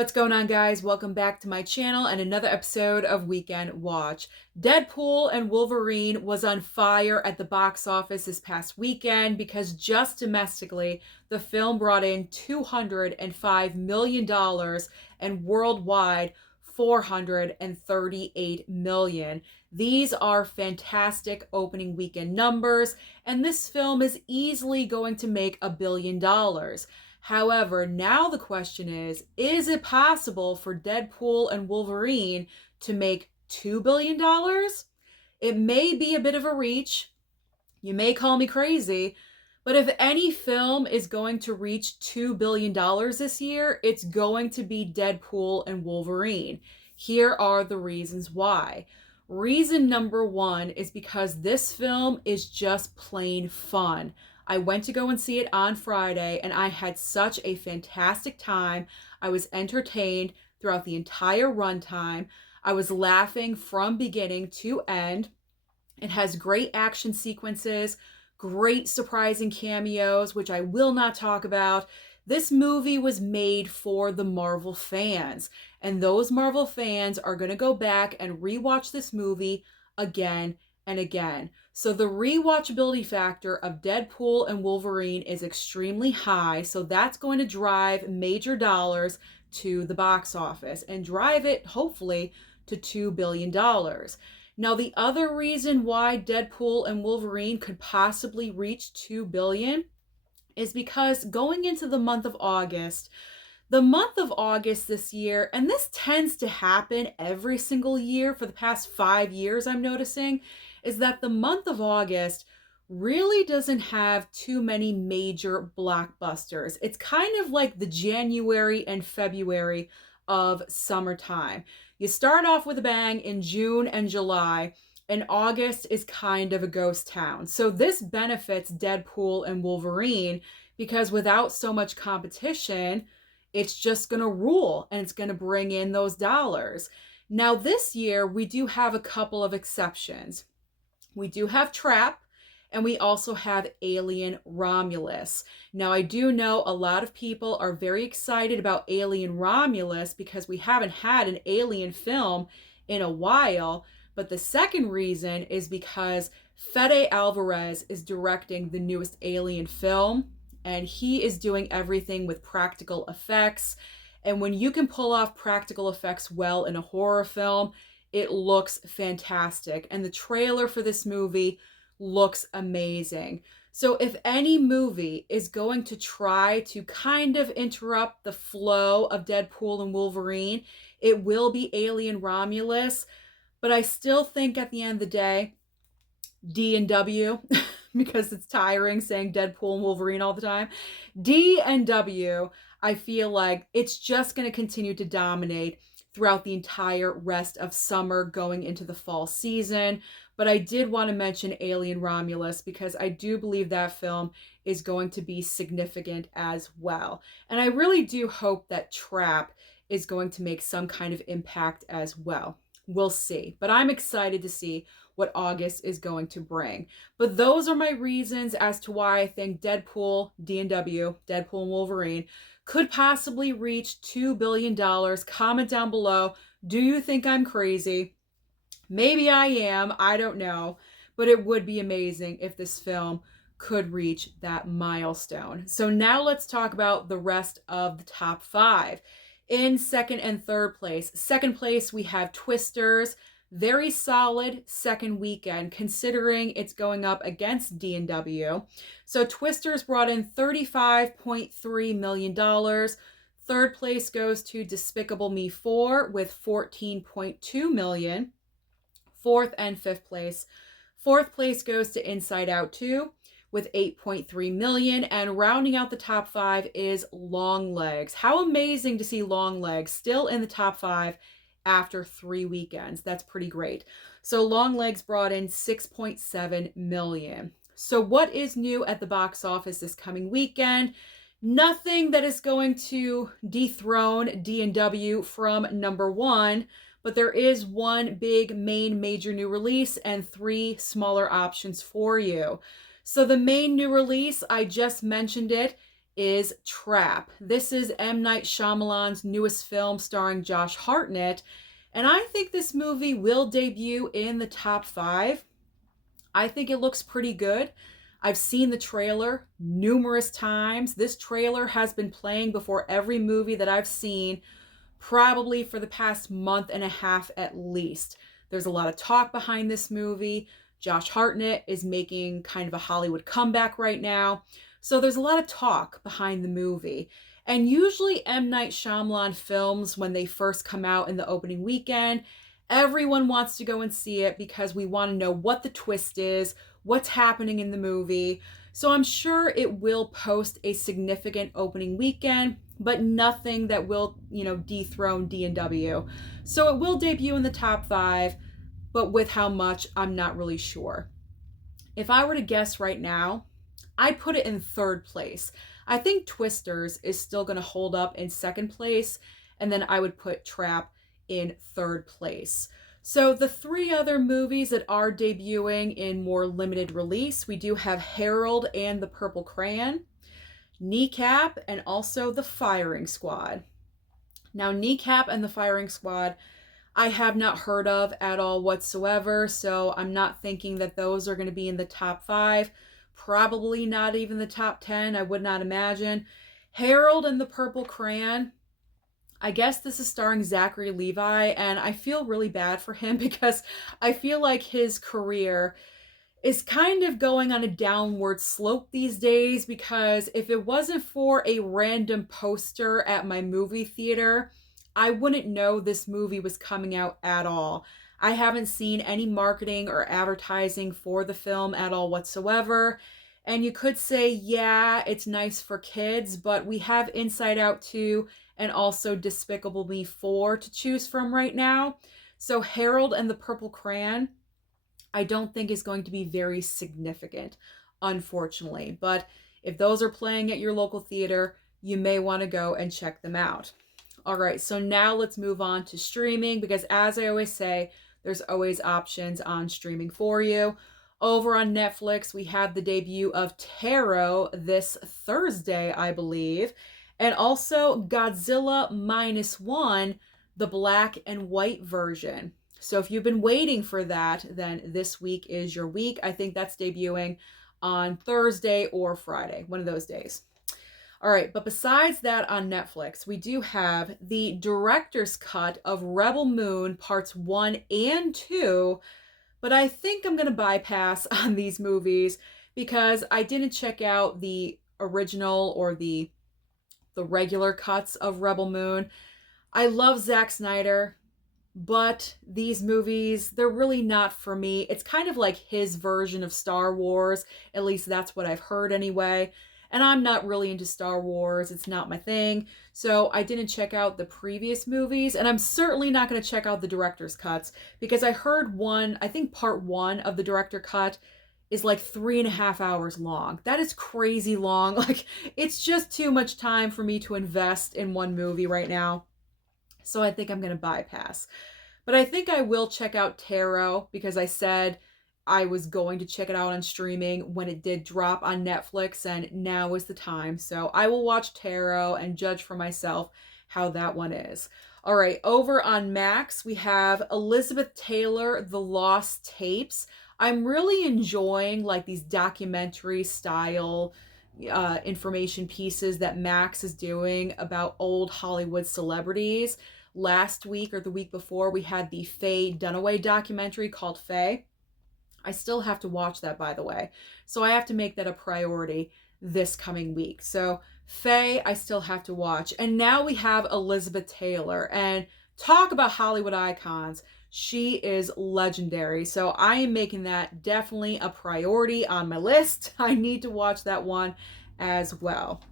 What's going on, guys? Welcome back to my channel and another episode of Weekend Watch. Deadpool and Wolverine was on fire at the box office this past weekend because just domestically, the film brought in $205 million and worldwide $438 million. These are fantastic opening weekend numbers, and this film is easily going to make $1 billion. However, now the question is it possible for Deadpool and Wolverine to make $2 billion? It may be a bit of a reach. You may call me crazy, but if any film is going to reach $2 billion this year, it's going to be Deadpool and Wolverine. Here are the reasons why. Reason number one is because this film is just plain fun. I went to go and see it on Friday, and I had such a fantastic time. I was entertained throughout the entire runtime. I was laughing from beginning to end. It has great action sequences, great surprising cameos, which I will not talk about. This movie was made for the Marvel fans, and those Marvel fans are going to go back and rewatch this movie again and again. So the rewatchability factor of Deadpool and Wolverine is extremely high, so that's going to drive major dollars to the box office and drive it, hopefully, to $2 billion. Now, the other reason why Deadpool and Wolverine could possibly reach $2 billion is because going into the month of August this year, and this tends to happen every single year for the past 5 years, I'm noticing, is that the month of August really doesn't have too many major blockbusters. It's kind of like the January and February of summertime. You start off with a bang in June and July, and August is kind of a ghost town. So this benefits Deadpool and Wolverine because without so much competition, it's just going to rule and it's going to bring in those dollars. Now, this year, we do have a couple of exceptions. We do have Trap, and we also have Alien Romulus. Now, I do know a lot of people are very excited about Alien Romulus because we haven't had an Alien film in a while. But the second reason is because Fede Alvarez is directing the newest Alien film, and he is doing everything with practical effects. And when you can pull off practical effects well in a horror film, it looks fantastic. And the trailer for this movie looks amazing. So if any movie is going to try to kind of interrupt the flow of Deadpool and Wolverine, it will be Alien Romulus. But I still think at the end of the day, D&W, because it's tiring saying Deadpool and Wolverine all the time. D&W, I feel like it's just going to continue to dominate throughout the entire rest of summer going into the fall season. But I did want to mention Alien Romulus because I do believe that film is going to be significant as well. And I really do hope that Trap is going to make some kind of impact as well. We'll see. But I'm excited to see what August is going to bring. But those are my reasons as to why I think Deadpool, D&W, Deadpool and Wolverine, could possibly reach $2 billion. Comment down below. Do you think I'm crazy? Maybe I am. I don't know. But it would be amazing if this film could reach that milestone. So now let's talk about the rest of the top 5. In second and third place. Second place, we have Twisters. Very solid second weekend, considering it's going up against D&W. So Twisters brought in $35.3 million. Third place goes to Despicable Me 4 with $14.2 million. Fourth and fifth place. Fourth place goes to Inside Out 2 with $8.3 million, and rounding out the top 5 is Longlegs. How amazing to see Longlegs still in the top 5 after 3 weekends. That's pretty great. So Longlegs brought in $6.7 million. So what is new at the box office this coming weekend? Nothing that is going to dethrone D&W from number 1, but there is one big main major new release and 3 smaller options for you. So the main new release, I just mentioned it, is Trap. This is M. Night Shyamalan's newest film starring Josh Hartnett, and I think this movie will debut in the top 5. I think it looks pretty good. I've seen the trailer numerous times. This trailer has been playing before every movie that I've seen probably for the past month and a half at least. There's a lot of talk behind this movie. Josh Hartnett is making kind of a Hollywood comeback right now. So there's a lot of talk behind the movie. And usually M. Night Shyamalan films, when they first come out in the opening weekend, everyone wants to go and see it because we want to know what the twist is, what's happening in the movie. So I'm sure it will post a significant opening weekend, but nothing that will, dethrone D&W. So it will debut in the top 5, but with how much, I'm not really sure. If I were to guess right now, I'd put it in 3rd place. I think Twisters is still going to hold up in 2nd place, and then I would put Trap in 3rd place. So the 3 other movies that are debuting in more limited release, we do have Harold and the Purple Crayon, Kneecap, and also The Firing Squad. Now, Kneecap and The Firing Squad, I have not heard of at all whatsoever, so I'm not thinking that those are going to be in the top 5. Probably not even the top 10, I would not imagine. Harold and the Purple Crayon, I guess this is starring Zachary Levi, and I feel really bad for him because I feel like his career is kind of going on a downward slope these days, because if it wasn't for a random poster at my movie theater, I wouldn't know this movie was coming out at all. I haven't seen any marketing or advertising for the film at all whatsoever. And you could say, yeah, it's nice for kids, but we have Inside Out 2 and also Despicable Me 4 to choose from right now. So Harold and the Purple Crayon, I don't think is going to be very significant, unfortunately. But if those are playing at your local theater, you may want to go and check them out. All right, so now let's move on to streaming, because as I always say, there's always options on streaming for you. Over on Netflix, we have the debut of Tarot this Thursday, I believe, and also Godzilla -1, the black and white version. So if you've been waiting for that, then this week is your week. I think that's debuting on Thursday or Friday, one of those days. All right, but besides that on Netflix, we do have the director's cut of Rebel Moon Parts 1 and 2, but I think I'm going to bypass on these movies because I didn't check out the original or the regular cuts of Rebel Moon. I love Zack Snyder, but these movies, they're really not for me. It's kind of like his version of Star Wars, at least that's what I've heard anyway. And I'm not really into Star Wars. It's not my thing. So I didn't check out the previous movies. And I'm certainly not going to check out the director's cuts because I heard I think part 1 of the director cut is like 3.5 hours long. That is crazy long. Like, it's just too much time for me to invest in one movie right now. So I think I'm going to bypass. But I think I will check out Tarot because I said I was going to check it out on streaming when it did drop on Netflix, and now is the time. So I will watch Tarot and judge for myself how that one is. All right, over on Max, we have Elizabeth Taylor, The Lost Tapes. I'm really enjoying like these documentary style information pieces that Max is doing about old Hollywood celebrities. Last week or the week before, we had the Faye Dunaway documentary called Faye. I still have to watch that, by the way. So I have to make that a priority this coming week. So Faye, I still have to watch. And now we have Elizabeth Taylor. And talk about Hollywood icons. She is legendary. So I am making that definitely a priority on my list. I need to watch that one as well.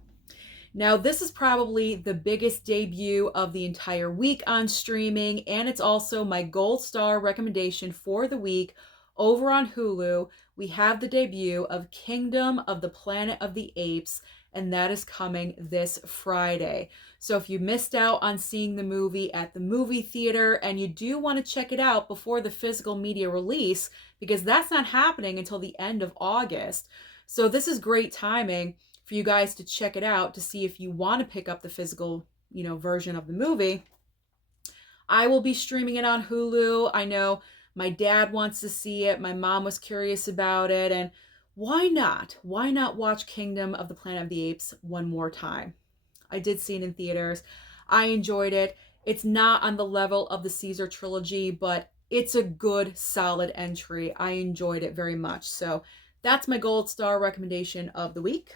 Now, this is probably the biggest debut of the entire week on streaming, and it's also my gold star recommendation for the week. Over on Hulu, we have the debut of Kingdom of the Planet of the Apes, and that is coming this Friday. So if you missed out on seeing the movie at the movie theater and you do want to check it out before the physical media release, because that's not happening until the end of August. So this is great timing for you guys to check it out to see if you want to pick up the physical, version of the movie. I will be streaming it on Hulu. I know my dad wants to see it. My mom was curious about it. And why not? Why not watch Kingdom of the Planet of the Apes one more time? I did see it in theaters. I enjoyed it. It's not on the level of the Caesar trilogy, but it's a good, solid entry. I enjoyed it very much. So that's my gold star recommendation of the week.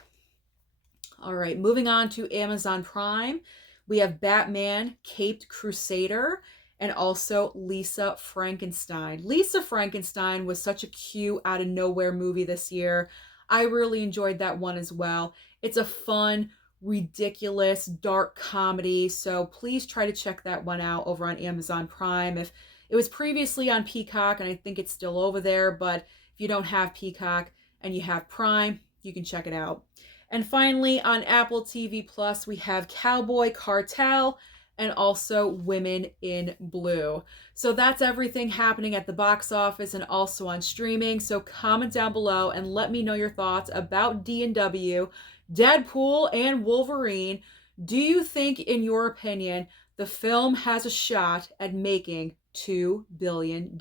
All right, moving on to Amazon Prime. We have Batman, Caped Crusader, and also Lisa Frankenstein. Lisa Frankenstein was such a cute, out of nowhere movie this year. I really enjoyed that one as well. It's a fun, ridiculous, dark comedy. So please try to check that one out over on Amazon Prime. If it was previously on Peacock, and I think it's still over there, but if you don't have Peacock and you have Prime, you can check it out. And finally, on Apple TV Plus, we have Cowboy Cartel and also Women in Blue. So that's everything happening at the box office and also on streaming. So comment down below and let me know your thoughts about D&W, Deadpool and Wolverine. Do you think, in your opinion, the film has a shot at making $2 billion?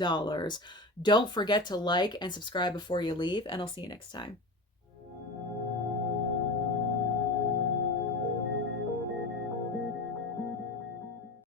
Don't forget to like and subscribe before you leave, and I'll see you next time.